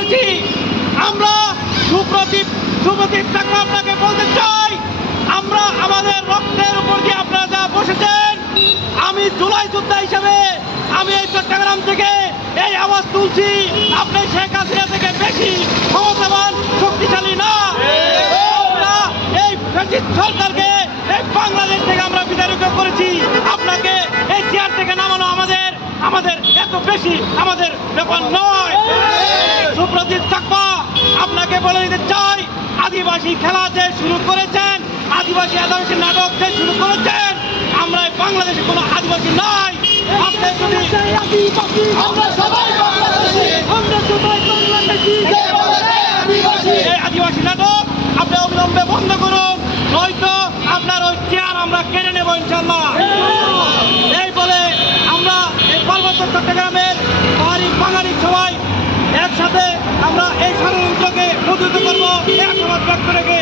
করেছি আমরা সুপ্রদীপ সুপ্রদীপ চাকমা আপনাকে বলতে চাই, আমরা আমাদের রক্তের উপর দিয়ে আপনারা যা বসেছেন, আমি জুলাই যোদ্ধা হিসেবে আমি এই চট্টগ্রাম থেকে এই আওয়াজ তুলছি, আপনি শেখ হাসিনা থেকে বেশি ক্ষমতাবান, শক্তিশালী না। এই সরকারকে এই বাংলাদেশ থেকে আমরা বিতাড়িত করেছি। আপনাকে এই চেয়ার থেকে নামানো আমাদের আমাদের এত বেশি আমাদের ব্যাপার নয়। বিষয় আদিবাসী খেলাতে শুরু করেছেন আদিবাসী আদিবাসী নাটকতে শুরু করেছেন আমরা বাংলাদেশে কোনো আদিবাসী নাই আদিবাসী নাটক আপনি অবিলম্বে বন্ধ করুন। নয়তো আপনার ওই চেয়ার আমরা কেড়ে নেব ইনশাল্লাহ। এই বলে আমরা এই পার্বত্য চট্টগ্রামের এখন ব্যক্ত রেখে